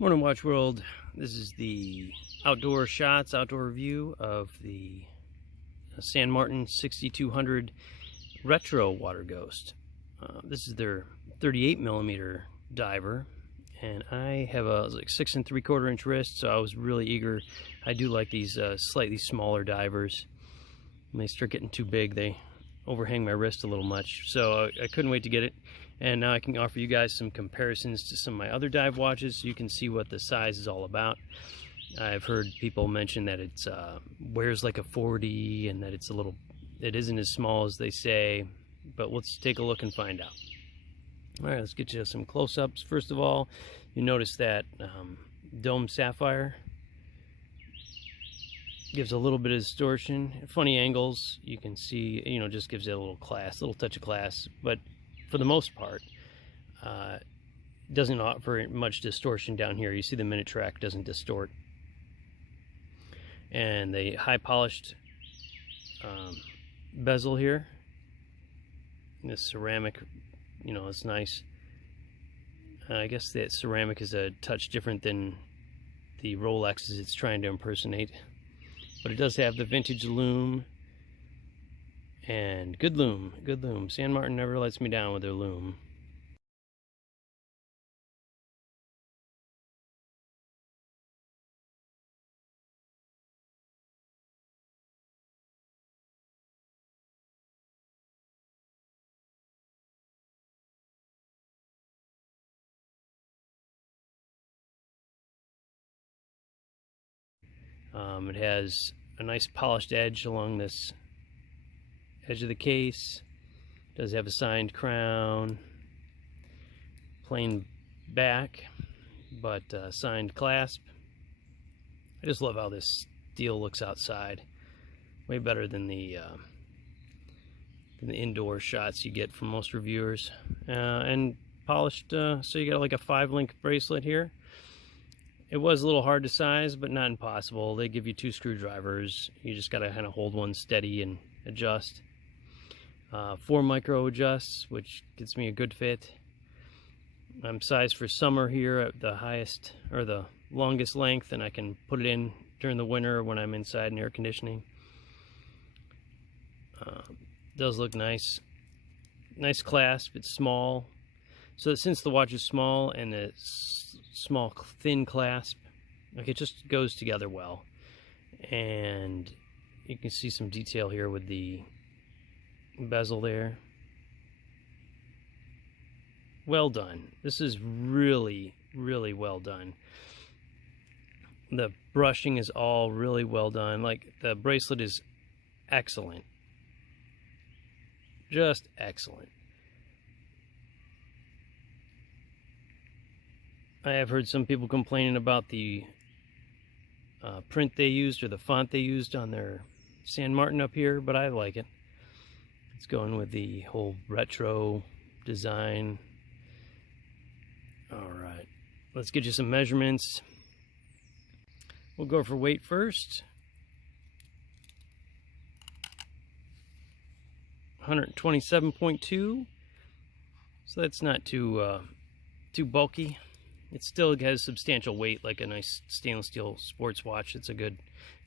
Morning Watch World. This is the outdoor shots, outdoor review of the San Martin 6200 Retro Water Ghost. This is their 38mm diver, and I have a like 6 3/4 inch wrist, so I was really eager. I do like these slightly smaller divers. When they start getting too big, they overhang my wrist a little much, so I couldn't wait to get it. And now I can offer you guys some comparisons to some of my other dive watches so you can see what the size is all about. I've heard people mention that it's wears like a 40 and that it isn't as small as they say, but let's take a look and find out. All right, let's get you some close-ups. First of all, you notice that dome sapphire gives a little bit of distortion, funny angles. You can see, just gives it a little touch of class, but for the most part, doesn't offer much distortion down here. You see the minute track doesn't distort. And the high polished bezel here, this ceramic, it's nice. I guess that ceramic is a touch different than the Rolexes it's trying to impersonate. But it does have the vintage loom. And good loom, good loom. San Martin never lets me down with their loom. It has a nice polished edge along this edge of the case. It does have a signed crown, plain back, but signed clasp. I just love how this steel looks outside. Way better than the indoor shots you get from most reviewers. And polished, so you got like a 5-link bracelet here. It was a little hard to size, but not impossible. They give you 2 screwdrivers. You just gotta kind of hold one steady and adjust. 4 micro adjusts, which gets me a good fit. I'm sized for summer here at the highest or the longest length, and I can put it in during the winter when I'm inside in air conditioning. Does look nice. Nice clasp. It's small. So since the watch is small and the small thin clasp, like it just goes together well. And you can see some detail here with the bezel there. Well done. This is really, really well done. The brushing is all really well done. Like, the bracelet is excellent. Just excellent. I have heard some people complaining about the print they used or the font they used on their San Martin up here, but I like it. It's going with the whole retro design. All right, let's get you some measurements. We'll go for weight first. 127.2. So that's not too bulky. It still has substantial weight, like a nice stainless steel sports watch. It's a good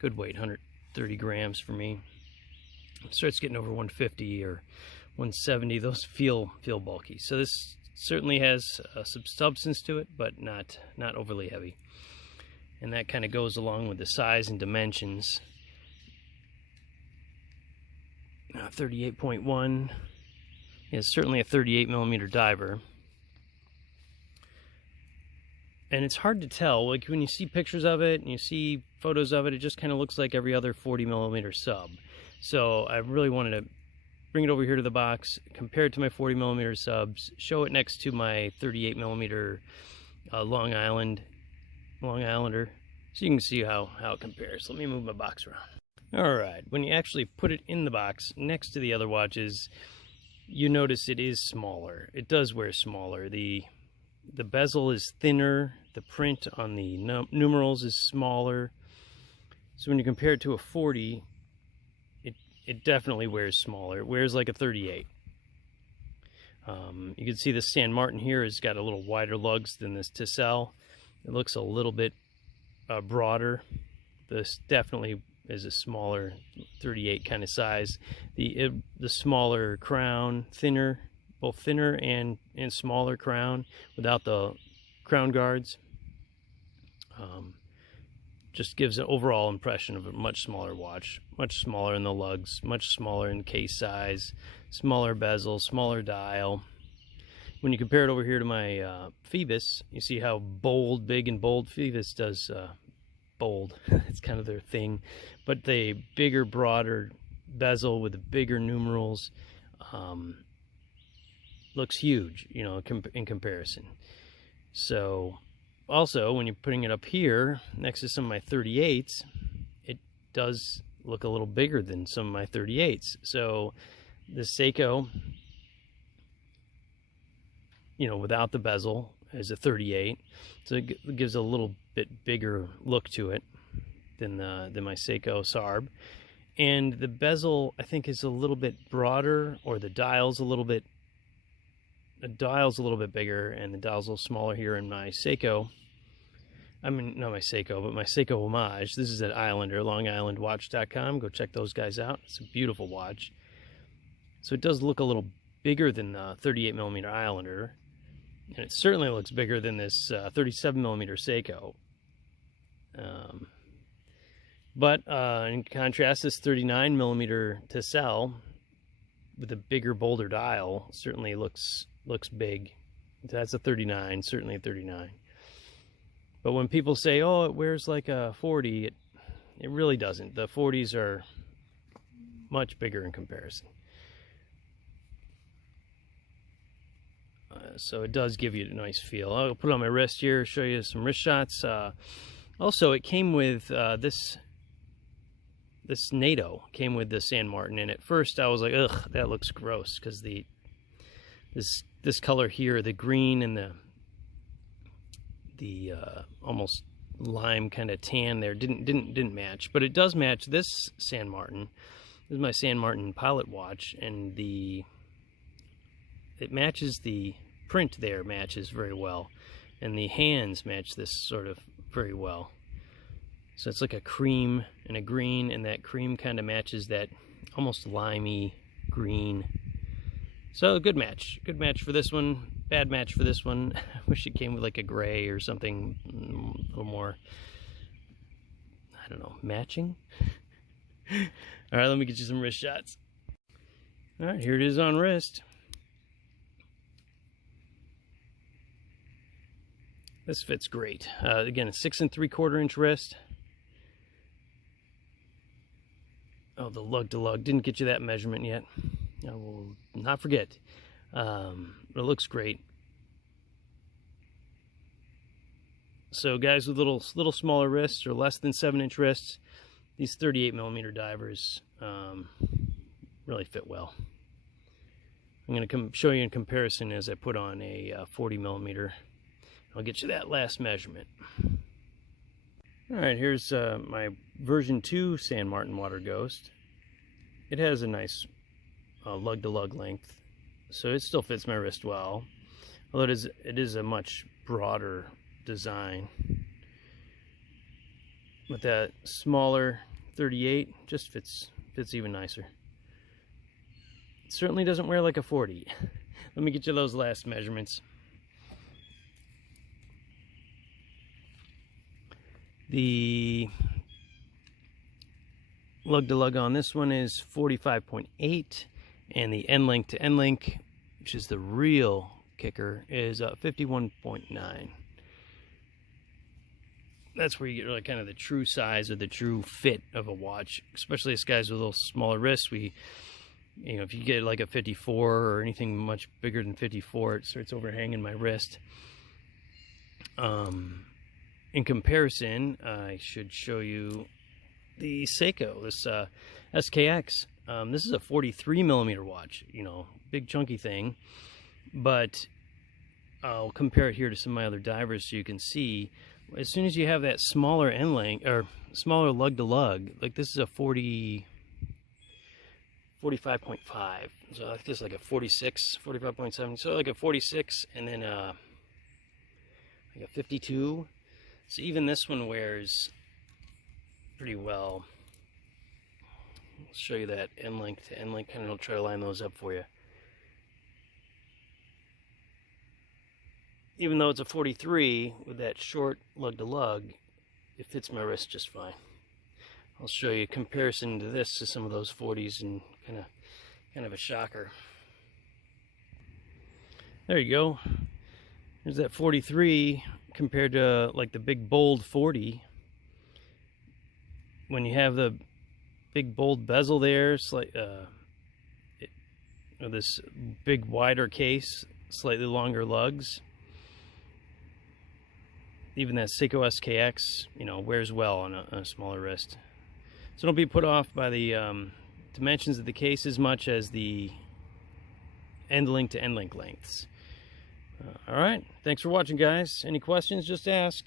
weight, 130 grams for me. It starts getting over 150 or 170. Those feel bulky. So this certainly has some substance to it, but not overly heavy. And that kind of goes along with the size and dimensions. 38.1 is certainly a 38mm diver. And it's hard to tell, like when you see pictures of it and you see photos of it, it just kind of looks like every other 40mm sub. So I really wanted to bring it over here to the box, compare it to my 40mm subs, show it next to my 38mm Long Islander, so you can see how it compares. Let me move my box around. All right, when you actually put it in the box next to the other watches, you notice it is smaller. It does wear smaller. The bezel is thinner. The print on the numerals is smaller. So when you compare it to a 40, it definitely wears smaller. It wears like a 38. You can see the San Martin here has got a little wider lugs than this Tissel. It looks a little bit broader. This definitely is a smaller 38 kind of size. The smaller crown, thinner, both thinner and smaller crown without the crown guards. Just gives an overall impression of a much smaller watch, much smaller in the lugs, much smaller in case size, smaller bezel, smaller dial. When you compare it over here to my Phoebus, you see how bold, big and bold Phoebus does. Bold, it's kind of their thing, but the bigger, broader bezel with the bigger numerals looks huge, you know, in comparison. So also, when you're putting it up here next to some of my 38s, it does look a little bigger than some of my 38s. So the Seiko, you know, without the bezel is a 38, so it gives a little bit bigger look to it than my Seiko Sarb. And the bezel, I think, is a little bit broader, or the dial's a little bit bigger, and the dial's a little smaller here in my Seiko. I mean, not my Seiko, but my Seiko Homage. This is at Islander, longislandwatch.com. Go check those guys out. It's a beautiful watch. So it does look a little bigger than the 38mm Islander, and it certainly looks bigger than this 37mm Seiko. But in contrast, this 39mm Tessel with a bigger, bolder dial certainly looks big. That's a 39, certainly a 39. But when people say, "Oh, it wears like a 40," it really doesn't. The 40s are much bigger in comparison. So it does give you a nice feel. I'll put it on my wrist here, show you some wrist shots. Also, it came with this NATO came with the San Martin, and at first I was like, "Ugh, that looks gross," because this color here, the green and the almost lime kind of tan there didn't match, but it does match this San Martin. This is my San Martin pilot watch, and it matches, the print there matches very well, and the hands match this sort of very well. So it's like a cream and a green, and that cream kind of matches that almost limey green. So good match for this one, bad match for this one. I wish it came with like a gray or something a little more, I don't know, matching. All right, let me get you some wrist shots. All right, here it is on wrist. This fits great. Again, a 6 3/4 inch wrist. Oh, the lug to lug. Didn't get you that measurement yet. I will not forget. But it looks great. So guys with little smaller wrists or less than 7-inch wrists, these 38mm divers really fit well. I'm going to show you in comparison as I put on a 40mm. I'll get you that last measurement. Alright, here's my version 2 San Martin Water Ghost. It has a nice lug-to-lug length, so it still fits my wrist well, although it is a much broader design. With that smaller 38, just fits even nicer. It certainly doesn't wear like a 40. Let me get you those last measurements. The lug to lug on this one is 45.8, and the end link to end link, which is the real kicker, is 51.9. That's where you get really kind of the true size or the true fit of a watch, especially us guys with a little smaller wrists. You know, if you get like a 54 or anything much bigger than 54, it starts overhanging my wrist. In comparison, I should show you the Seiko, this SKX. This is a 43mm watch, you know, big chunky thing, but I'll compare it here to some of my other divers so you can see. As soon as you have that smaller end length, or smaller lug to lug, like this is a 45.5, so I think this is like a 46, 45.7, so like a 46, and then like a 52. So even this one wears pretty well. I'll show you that end length to end length, and I'll try to line those up for you. Even though it's a 43 with that short lug to lug, it fits my wrist just fine. I'll show you a comparison to this to some of those 40s, and kind of a shocker. There you go. There's that 43 compared to like the big bold 40. When you have the big bold bezel there, this big wider case, slightly longer lugs. Even that Seiko SKX, you know, wears well on a smaller wrist. So don't be put off by the dimensions of the case as much as the end link to end link lengths. All right, thanks for watching, guys. Any questions, just ask.